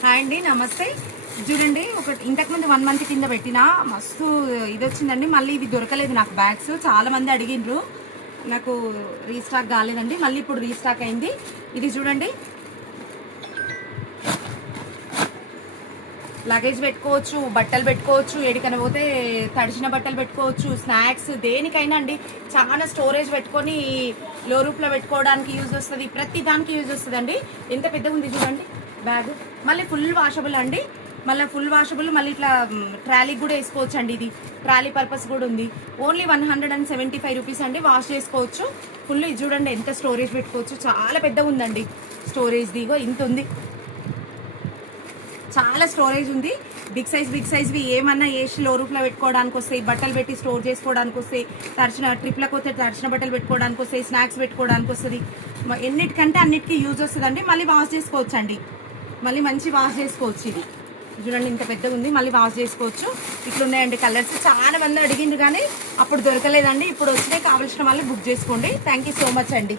Hi అండి, నమస్తే. చూడండి, ఇంతకుముందు 1 మంత్ కింద పెట్టిన మస్తు ఇది వచ్చిందండి. మళ్ళీ ఇది దొరకలేదు నాకు. బ్యాగ్స్ చాలా మంది అడిగిండ్రు, నాకు రీస్టాక్ కాలేదండి. మళ్ళీ ఇప్పుడు రీస్టాక్ అయింది. ఇది చూడండి, లగేజ్ పెట్టుకోవచ్చు, బట్టలు పెట్టుకోవచ్చు, ఎడికైనా పోతే తడిచిన బట్టలు పెట్టుకోవచ్చు, స్నాక్స్ దేనికైనా అండి. చాలా స్టోరేజ్ పెట్టుకొని లో రూప్లో పెట్టుకోవడానికి యూజ్ వస్తుంది, ప్రతి దానికి యూజ్ వస్తుంది అండి. ఎంత పెద్దగా ఉంది చూడండి బ్యాగ్. మళ్ళీ ఫుల్ వాషబుల్ అండి, మళ్ళీ ఫుల్ వాషబుల్. మళ్ళీ ఇట్లా ట్రాలీకి కూడా వేసుకోవచ్చు అండి. ఇది ట్రాలీ పర్పస్ కూడా ఉంది. ఓన్లీ 175 రూపీస్ అండి, వాష్ చేసుకోవచ్చు ఫుల్. ఇది చూడండి ఎంత స్టోరేజ్ పెట్టుకోవచ్చు, చాలా పెద్దగా ఉందండి స్టోరేజ్. దిగో ఇంత ఉంది, చాలా స్టోరేజ్ ఉంది. బిగ్ సైజ్వి ఏమన్నా వేసి లో రూప్లో పెట్టుకోవడానికి వస్తాయి, బట్టలు పెట్టి స్టోర్ చేసుకోవడానికి వస్తాయి, తడిచిన ట్రిప్లకు వస్తే తడిచిన బట్టలు పెట్టుకోవడానికి వస్తాయి, స్నాక్స్ పెట్టుకోవడానికి వస్తుంది. ఎన్నిటికంటే అన్నిటికీ యూజ్ వస్తుందండి. మళ్ళీ వాష్ చేసుకోవచ్చు అండి, మళ్ళీ మంచి వాష్ చేసుకోవచ్చు. ఇది చూడండి ఇంత పెద్దగా ఉంది, మళ్ళీ వాష్ చేసుకోవచ్చు. ఇట్లున్నాయండి కలర్స్. చాలా మంది అడిగిండ్రు కానీ అప్పుడు దొరకలేదండి. ఇప్పుడు వచ్చినాయి, కావాల్సిన వాళ్ళు బుక్ చేసుకోండి. థ్యాంక్ యూ సో మచ్ అండి.